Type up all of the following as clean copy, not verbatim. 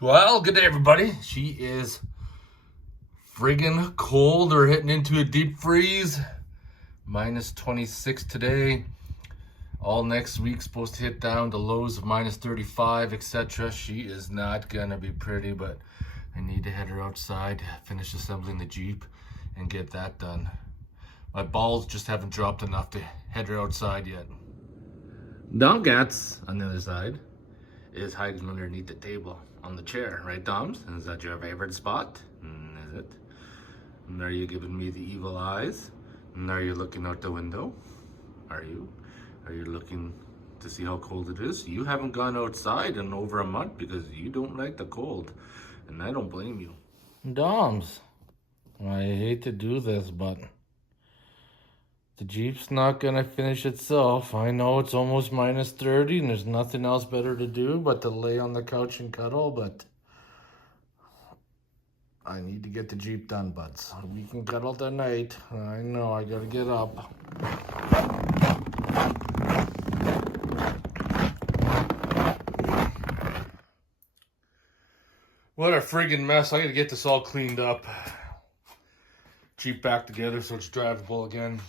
Well, good day, everybody. She is friggin' cold. We're hitting into a deep freeze. Minus 26 today. All next week supposed to hit down to lows of minus 35, etc. She is not gonna be pretty, but I need to head her outside, finish assembling the Jeep, and get that done. My balls just haven't dropped enough to head her outside yet. Domgats on the other side is hiding underneath the table on the chair, right, Doms? Is that your favorite spot? Is it? And are you giving me the evil eyes? And are you looking out the window? Are you? Are you looking to see how cold it is? You haven't gone outside in over a month because you don't like the cold. And I don't blame you. Doms, I hate to do this, but the Jeep's not gonna finish itself. I know it's almost minus 30 and there's nothing else better to do but to lay on the couch and cuddle, but I need to get the Jeep done, buds. We can cuddle tonight. I know, I gotta get up. What a friggin' mess. I gotta get this all cleaned up. Jeep back together so it's drivable again.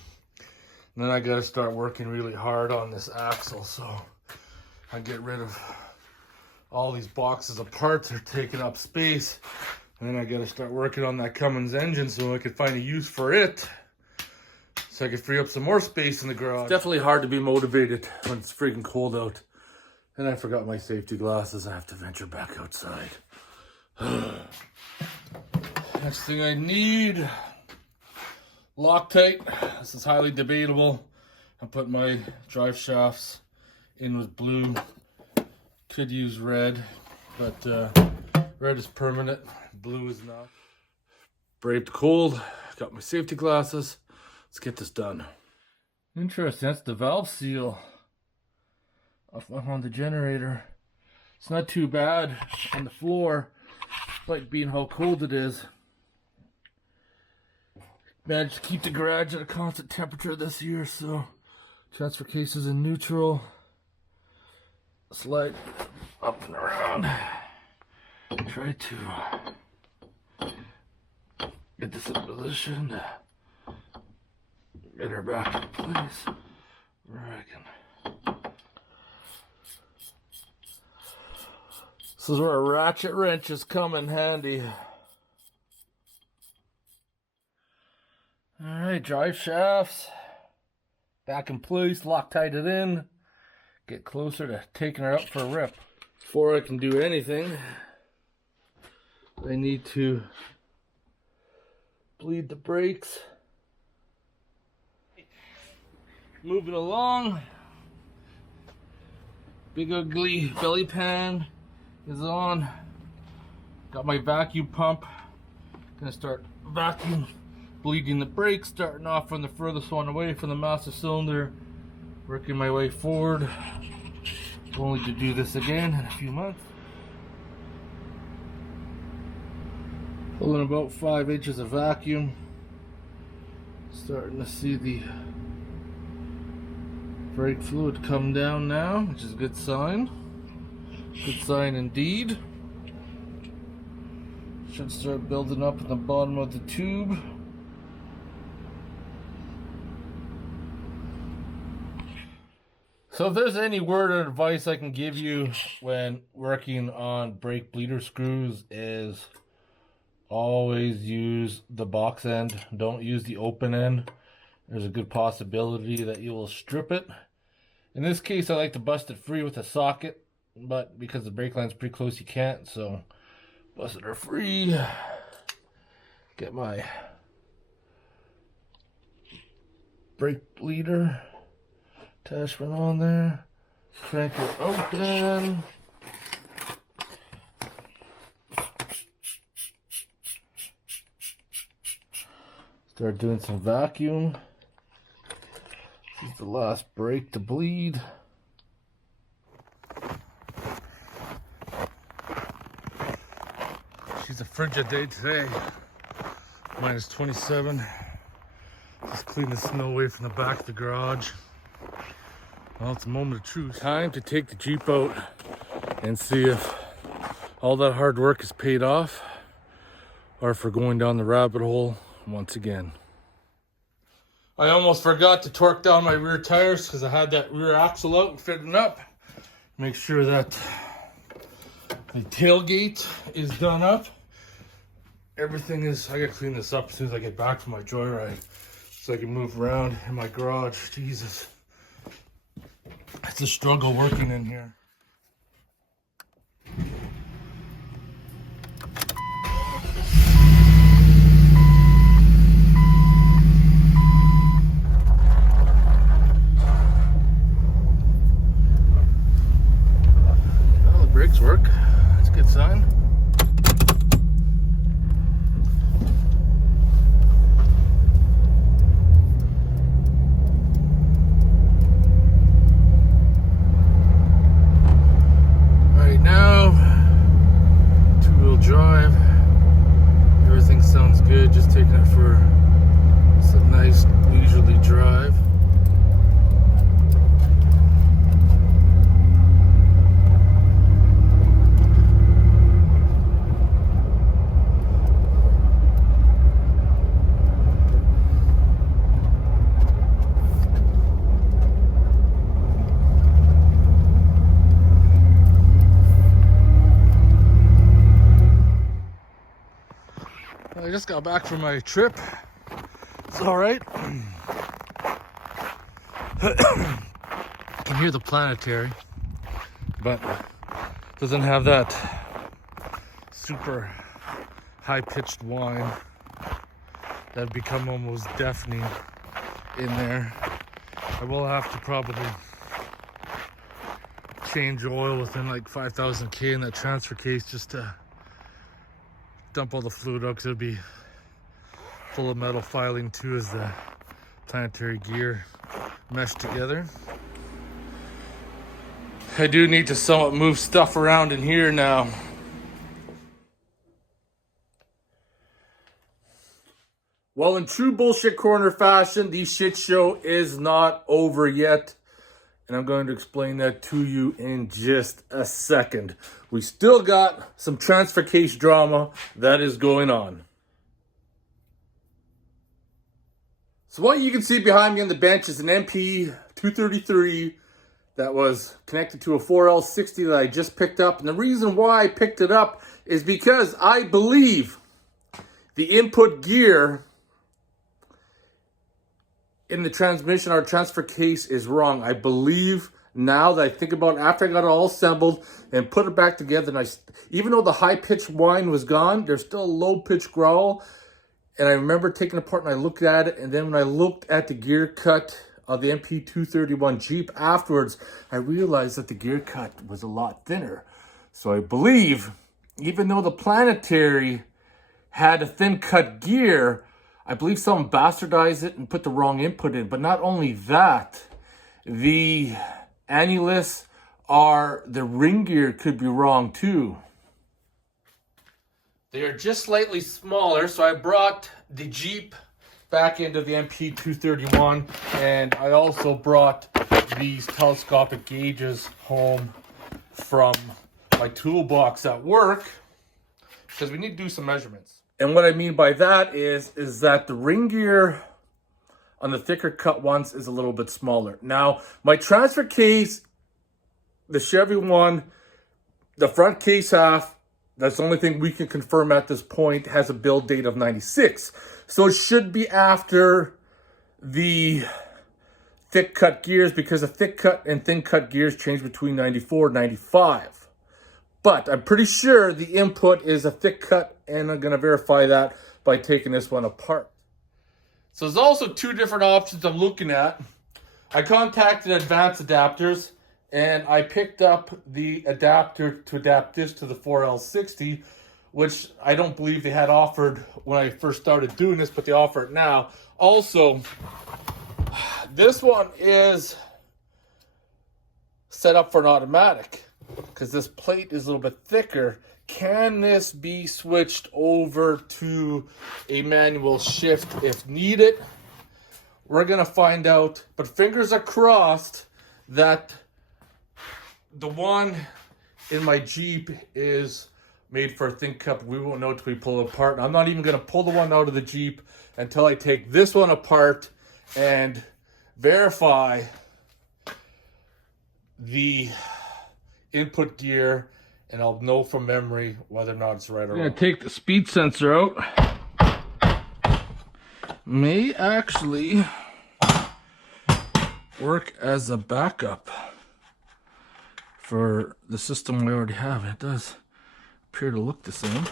And then I gotta start working really hard on this axle so I get rid of all these boxes of parts that are taking up space. And then I gotta start working on that Cummins engine so I could find a use for it. So I could free up some more space in the garage. It's definitely hard to be motivated when it's freaking cold out. And I forgot my safety glasses. I have to venture back outside. Next thing I need, Loctite. This is highly debatable. I put my drive shafts in with blue. Could use red, but red is permanent. Blue is not. Braved the cold. Got my safety glasses. Let's get this done. Interesting. That's the valve seal on the generator. It's not too bad on the floor, despite being how cold it is. Managed to keep the garage at a constant temperature this year, so transfer case is in neutral. Slide up and around. Try to get this in position. Get her back in place. This is where a ratchet wrench is coming handy. Alright, drive shafts back in place, Loctite it in, get closer to taking her up for a rip. Before I can do anything, I need to bleed the brakes. Moving along, big ugly belly pan is on. Got my vacuum pump, gonna start vacuum bleeding the brakes, starting off from the furthest one away from the master cylinder, working my way forward, only to do this again in a few months. Pulling about 5 inches of vacuum, starting to see the brake fluid come down now, which is a good sign. Good sign indeed. Should start building up in the bottom of the tube. So if there's any word of advice I can give you when working on brake bleeder screws is always use the box end. Don't use the open end. There's a good possibility that you will strip it. In this case, I like to bust it free with a socket, but because the brake line's pretty close, you can't. So busted her free. Get my brake bleeder attachment on there, crank it open, start doing some vacuum. This is the last brake to bleed. She's a frigid day today, minus 27. Just clean the snow away from the back of the garage. Well, it's a moment of truth. Time to take the Jeep out and see if all that hard work is paid off, or for going down the rabbit hole once again. I almost forgot to torque down my rear tires because I had that rear axle out and fitting up. Make sure that the tailgate is done up. Everything is, I gotta clean this up as soon as I get back from my joyride so I can move around in my garage. Jesus. It's a struggle working in here. Well, the brakes work. That's a good sign. Drive. Everything sounds good. Just taking it for a nice leisurely drive. I just got back from my trip. It's all right. Can hear the planetary, but doesn't have that super high-pitched whine that'd become almost deafening in there. I will have to probably change oil within like 5,000 K in that transfer case just to dump all the fluid out, because it'll be full of metal filing too as the planetary gear mesh together. I do need to somewhat move stuff around in here now. Well, in true bullshit corner fashion, the shit show is not over yet. And I'm going to explain that to you in just a second. We still got some transfer case drama that is going on. So what you can see behind me on the bench is an MP233 that was connected to a 4L60 that I just picked up. And the reason why I picked it up is because I believe the input gear in the transmission or transfer case is wrong. I believe now that I think about it, after I got it all assembled and put it back together, and even though the high-pitched whine was gone, there's still a low-pitched growl. And I remember taking it apart and I looked at it, and then when I looked at the gear cut of the MP231 Jeep afterwards, I realized that the gear cut was a lot thinner. So I believe, even though the planetary had a thin cut gear, I believe someone bastardized it and put the wrong input in. But not only that, the annulus or the ring gear could be wrong too. They are just slightly smaller, so I brought the Jeep back into the MP231, and I also brought these telescopic gauges home from my toolbox at work because we need to do some measurements. And what I mean by that is that the ring gear on the thicker cut ones is a little bit smaller. Now, my transfer case, the Chevy one, the front case half, that's the only thing we can confirm at this point, has a build date of 96. So it should be after the thick cut gears, because the thick cut and thin cut gears change between 94 and 95. But I'm pretty sure the input is a thick cut, and I'm going to verify that by taking this one apart. So there's also two different options I'm looking at. I contacted Advanced Adapters, and I picked up the adapter to adapt this to the 4L60, which I don't believe they had offered when I first started doing this, but they offer it now. Also, this one is set up for an automatic because this plate is a little bit thicker. Can this be switched over to a manual shift if needed? We're going to find out, but fingers are crossed that the one in my Jeep is made for a thin cup. We won't know till we pull it apart. And I'm not even going to pull the one out of the Jeep until I take this one apart and verify the input gear, and I'll know from memory whether or not it's right or wrong. I'm going to take the speed sensor out. May actually work as a backup for the system we already have. It does appear to look the same.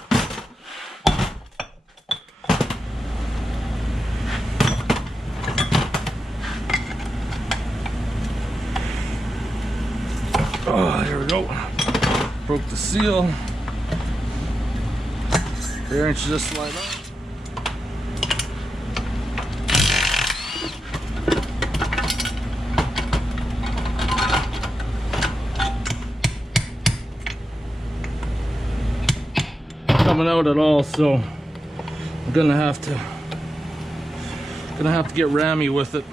Oh, there we go. Broke the seal. Bearing should just slide out. Coming out at all, so I'm gonna have to get rammy with it.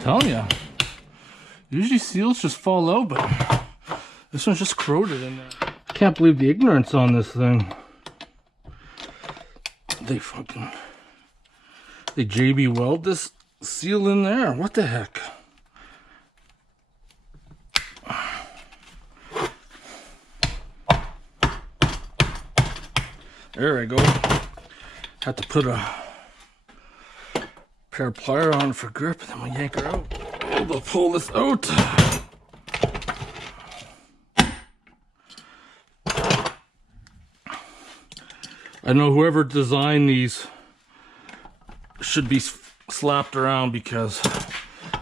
Telling you, usually seals just fall out, but this one's just corroded in there. I can't believe the ignorance on this thing. They JB weld this seal in there. What the heck? There we go. Had to put a pair of pliers on for grip, and then we yank her out. We'll pull this out. I know whoever designed these should be slapped around, because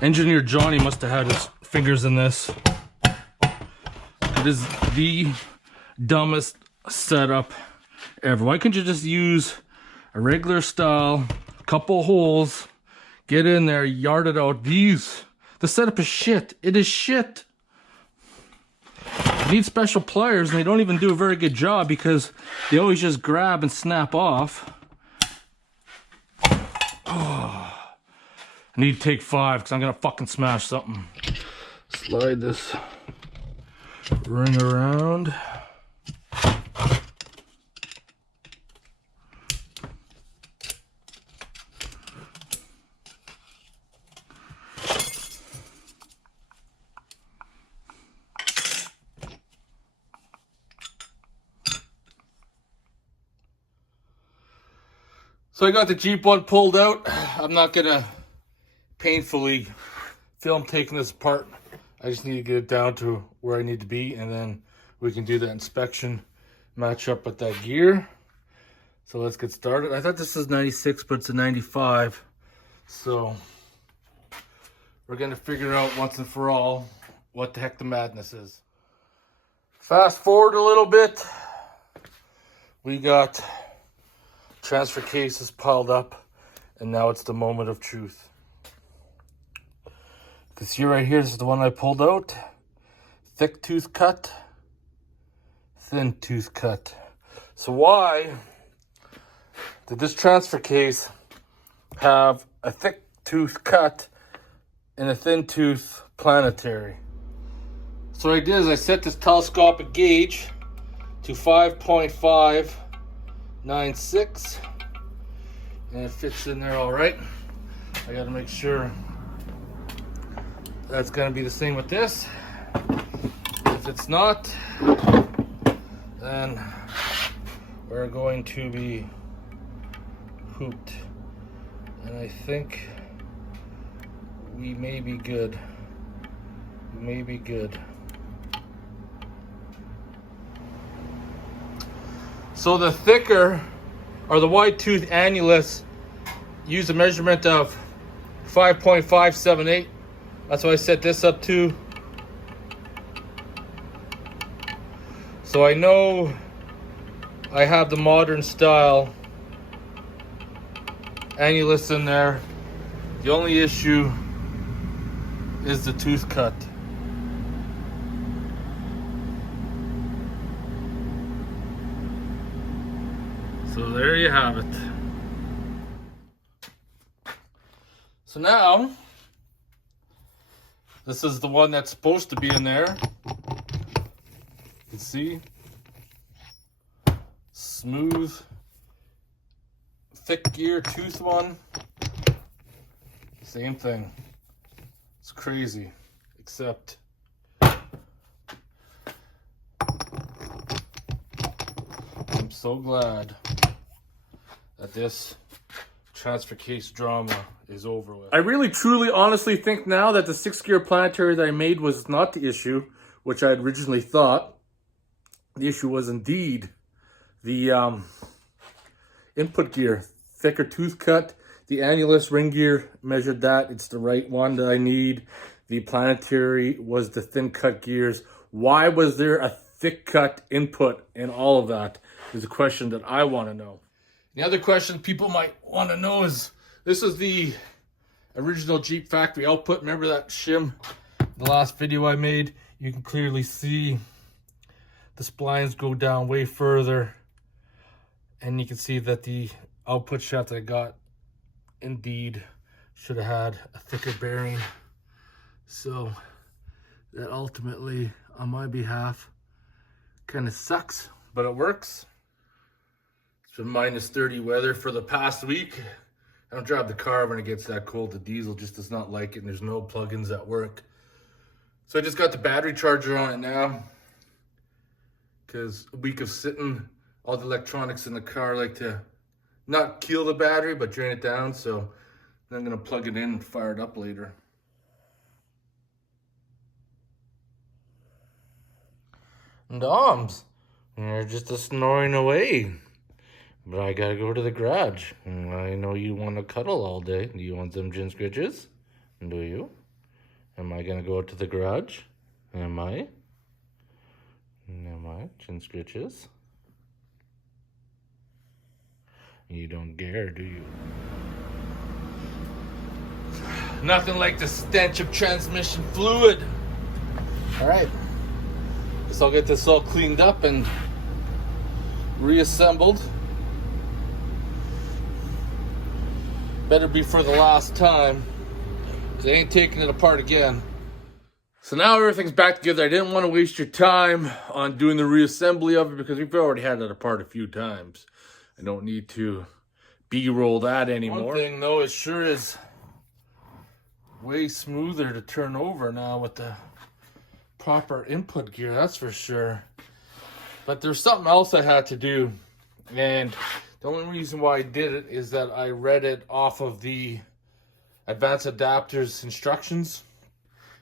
engineer Johnny must have had his fingers in this. It is the dumbest setup ever. Why couldn't you just use a regular style, couple holes, get in there, yard it out? The setup is shit. It is shit. You need special pliers, and they don't even do a very good job because they always just grab and snap off. Oh, I need to take 5 because I'm gonna fucking smash something. Slide this ring around. So I got the Jeep one pulled out. I'm not gonna painfully film taking this apart. I just need to get it down to where I need to be, and then we can do the inspection, match up with that gear. So let's get started. I thought this is 96, but it's a 95. So we're gonna figure out once and for all what the heck the madness is. Fast forward a little bit. We got transfer cases piled up, and now it's the moment of truth. This here right here, this is the one I pulled out. Thick tooth cut, thin tooth cut. So why did this transfer case have a thick tooth cut and a thin tooth planetary? So what I did is I set this telescopic gauge to 5.596, and it fits in there all right. I got to make sure that's going to be the same with this. If it's not, then we're going to be pooped. And I think we may be good. We may be good. So the thicker, or the wide tooth annulus, use a measurement of 5.578. That's what I set this up to. So I know I have the modern style annulus in there. The only issue is the tooth cut. So there you have it. So now, this is the one that's supposed to be in there. see. Smooth, thick gear, tooth one. Same thing. It's crazy, except I'm so glad that this transfer case drama is over with. I really, truly, honestly think now that the 6-gear planetary that I made was not the issue, which I had originally thought. The issue was indeed the input gear, thicker tooth cut. The annulus ring gear, measured that. It's the right one that I need. The planetary was the thin cut gears. Why was there a thick cut input in all of that is a question that I want to know. The other question people might want to know is, this is the original Jeep factory output. Remember that shim? The last video I made, you can clearly see the splines go down way further. And you can see that the output shaft that I got indeed should have had a thicker bearing. So that ultimately, on my behalf, kind of sucks, but it works. It's been minus 30 weather for the past week. I don't drive the car when it gets that cold. The diesel just does not like it, and there's no plugins that work. So I just got the battery charger on it now, because a week of sitting, all the electronics in the car like to not kill the battery, but drain it down. So I'm gonna plug it in and fire it up later. Doms, you're just snoring away. But I gotta go to the garage. I know you want to cuddle all day. Do you want some chin scratches? Do you? Am I gonna go to the garage? Am I? Am I? Chin scratches? You don't care, do you? Nothing like the stench of transmission fluid. All right. Guess I'll get this all cleaned up and reassembled. Better be for the last time, because I ain't taking it apart again. So now everything's back together. I didn't want to waste your time on doing the reassembly of it, because we've already had it apart a few times. I don't need to B-roll that anymore. One thing though, it sure is way smoother to turn over now with the proper input gear, that's for sure. But there's something else I had to do, and the only reason why I did it is that I read it off of the advanced adapters instructions.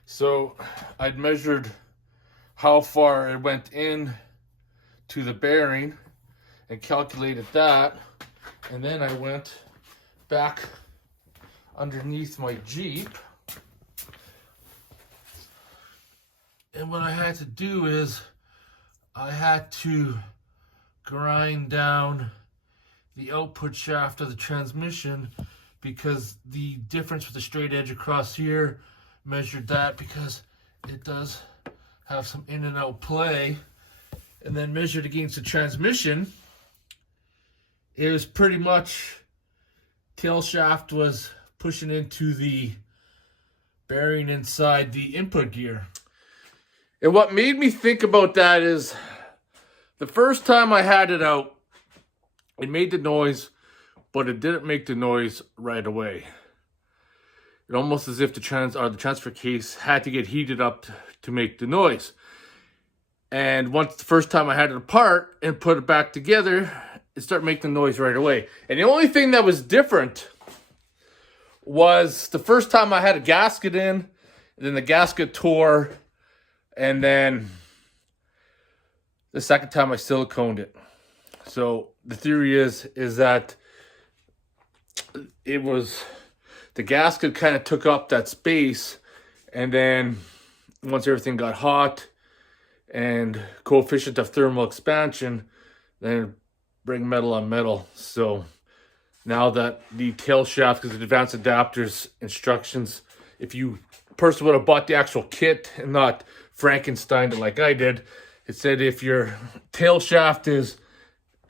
So I'd measured how far it went in to the bearing and calculated that, and then I went back underneath my Jeep, and what I had to do is I had to grind down the output shaft of the transmission, because the difference with the straight edge across here, measured that because it does have some in and out play, and then measured against the transmission, it was pretty much tail shaft was pushing into the bearing inside the input gear. And what made me think about that is the first time I had it out, it made the noise, but it didn't make the noise right away. It almost as if the transfer case had to get heated up to make the noise. And once the first time I had it apart and put it back together, it started making the noise right away. And the only thing that was different was the first time I had a gasket in, and then the gasket tore, and then the second time I siliconed it. So the theory is that it was the gasket kind of took up that space, and then once everything got hot and coefficient of thermal expansion, then bring metal on metal. So now that the tail shaft, because the advanced adapters instructions, if you person would have bought the actual kit and not Frankenstein it like I did, it said if your tail shaft is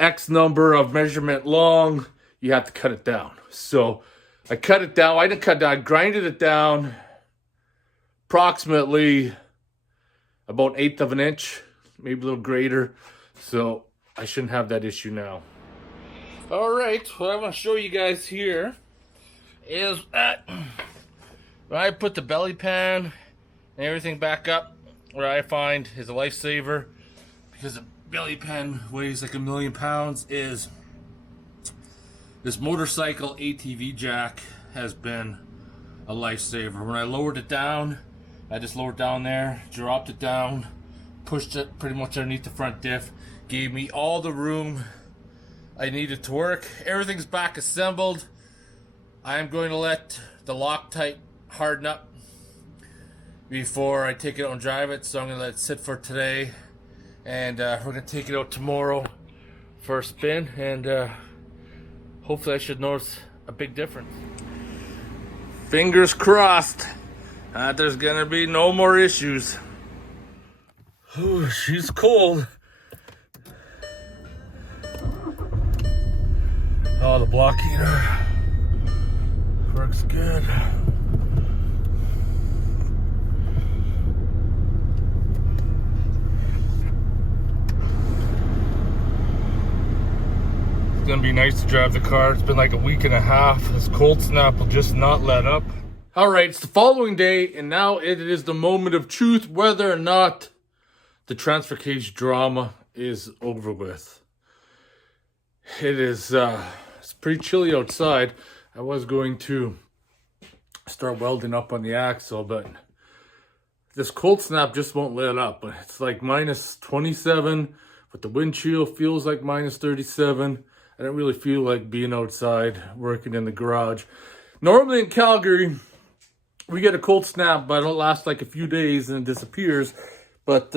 X number of measurement long, you have to cut it down. So I cut it down. I didn't cut it down. I grinded it down approximately about 1/8 of an inch. maybe a little greater. So I shouldn't have that issue now. All right, what I'm going to show you guys here is that when I put the belly pan and everything back up, what I find is a lifesaver, because the belly pan weighs like 1,000,000 pounds, is this motorcycle ATV jack has been a lifesaver. When I lowered it down, I just lowered down there, dropped it down, pushed it pretty much underneath the front diff, gave me all the room I needed to work. Everything's back assembled. I'm going to let the Loctite harden up before I take it out and drive it, so I'm going to let it sit for today, and we're going to take it out tomorrow for a spin, and hopefully I should notice a big difference. Fingers crossed that there's going to be no more issues. Ooh, she's cold. Oh, the block heater works good. It's gonna be nice to drive the car. It's been like a week and a half. This cold snap will just not let up. All right, it's the following day, and now it is the moment of truth, whether or not the transfer case drama is over with. It is, it's pretty chilly outside. I was going to start welding up on the axle, but this cold snap just won't let up. It's like minus 27, but the wind chill feels like minus 37. I don't really feel like being outside working in the garage. Normally in Calgary, we get a cold snap, but it'll last like a few days and it disappears. But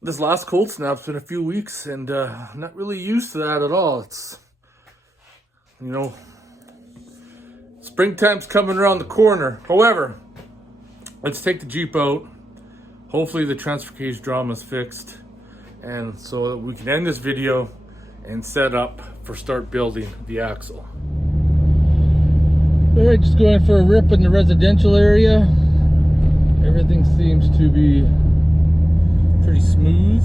this last cold snap's been a few weeks, and I'm not really used to that at all. It's, you know, springtime's coming around the corner. However, let's take the Jeep out. Hopefully the transfer case drama is fixed, and so that we can end this video and set up for start building the axle. All right, just going for a rip in the residential area. Everything seems to be pretty smooth.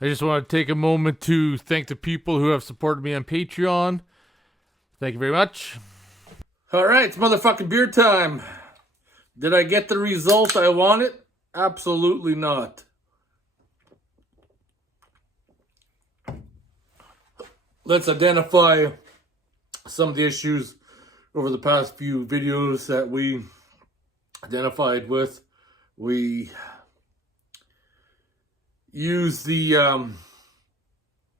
I just want to take a moment to thank the people who have supported me on Patreon. Thank you very much. All right, it's motherfucking beer time. Did I get the result I wanted? Absolutely not. Let's identify some of the issues over the past few videos that we identified with. We use the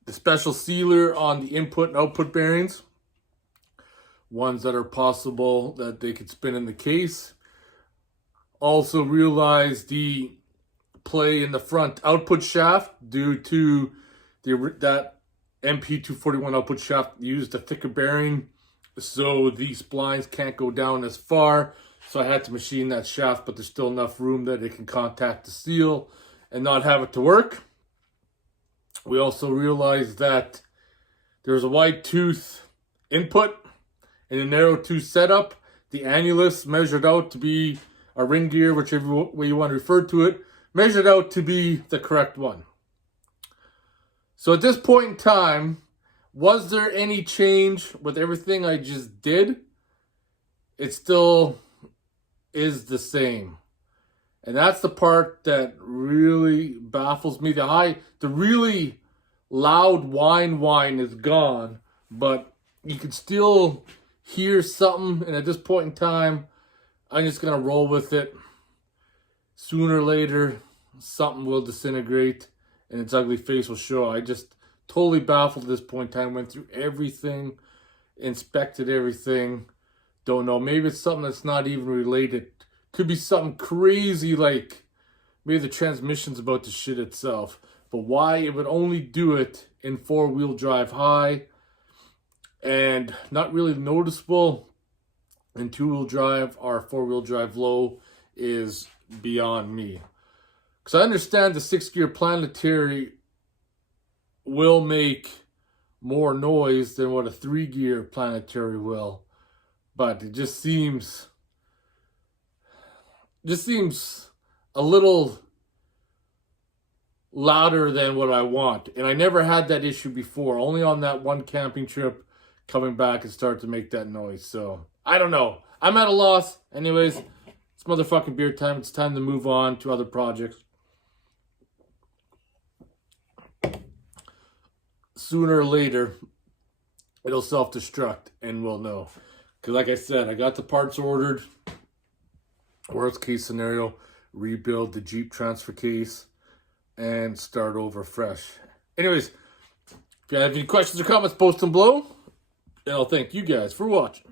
special sealer on the input and output bearings, ones that are possible that they could spin in the case. Also realize the play in the front output shaft due to that MP241 output shaft used a thicker bearing, so the splines can't go down as far. So I had to machine that shaft, but there's still enough room that it can contact the seal and not have it to work. We also realized that there's a wide tooth input and a narrow tooth setup. The annulus measured out to be a ring gear, whichever way you want to refer to it, measured out to be the correct one. So at this point in time, was there any change with everything I just did? It still is the same. And that's the part that really baffles me. The really loud whine is gone, but you can still hear something. And at this point in time, I'm just going to roll with it. Sooner or later, something will disintegrate and its ugly face will show. I just totally baffled at this point in time. Went through everything, inspected everything. Don't know. Maybe it's something that's not even related. Could be something crazy like maybe the transmission's about to shit itself. But why it would only do it in 4-wheel drive high and not really noticeable in 2-wheel drive or 4-wheel drive low is beyond me. Because I understand the 6-gear planetary will make more noise than what a 3-gear planetary will. But it just seems a little louder than what I want. And I never had that issue before. Only on that one camping trip, coming back and start to make that noise. So, I don't know. I'm at a loss. Anyways, it's motherfucking beer time. It's time to move on to other projects. Sooner or later, it'll self-destruct and we'll know. Because like I said, I got the parts ordered. Worst case scenario, rebuild the Jeep transfer case and start over fresh. Anyways, if you have any questions or comments, post them below. And I'll thank you guys for watching.